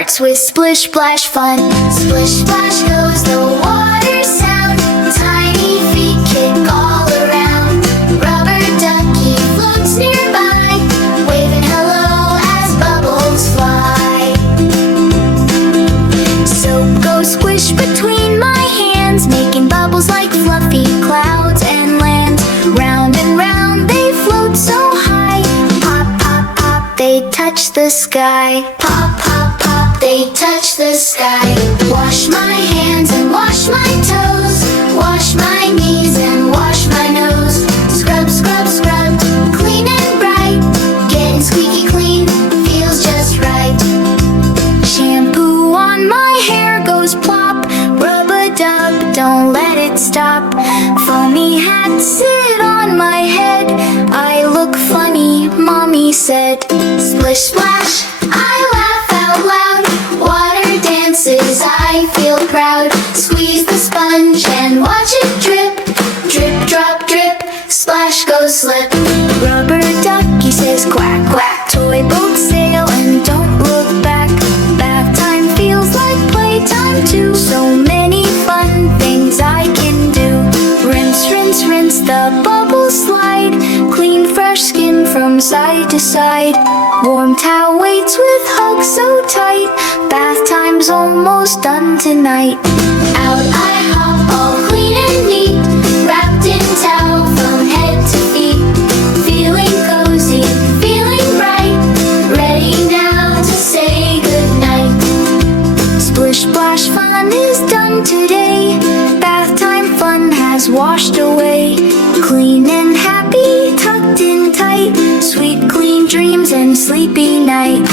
starts with Splish Splash Fun. Splish splash goes the water sound. Tiny feet kick all around. Rubber ducky floats nearby, waving hello as bubbles fly. Soap goes squish between my hands, making bubbles like fluffy clouds and land. Round and round they float so high. Pop, pop, pop, they touch the sky. Pop, pop, pop, they touch the sky. Wash my hands and wash my toes. Wash my knees and wash my nose. Scrub, scrub, scrub, clean and bright. Getting squeaky clean feels just right. Shampoo on my hair goes plop. Rub-a-dub, don't let it stop. Foamy hat sit on my head. I look funny, mommy said. Splish splash, I laugh out loud. Water dances, I feel proud. Squeeze the sponge and watch it drip. Drip, drop, drip, splash goes slip. Rubber ducky says quack, quack. Toy boat sail and don't look back. Bath time feels like playtime too. So many fun things I can do. Rinse, rinse, rinse, the bubbles slide. Clean fresh skin from side to side. Warm towel waits with hugs so tight. Bath time's almost done tonight. Out I hop, all clean and neat, wrapped in towel from head to feet. Feeling cozy, feeling bright, ready now to say goodnight. Splish splash fun is done today. Bath time fun has washed away. Clean and happy, tucked in tight. Sweet clean dreams and sleepy night.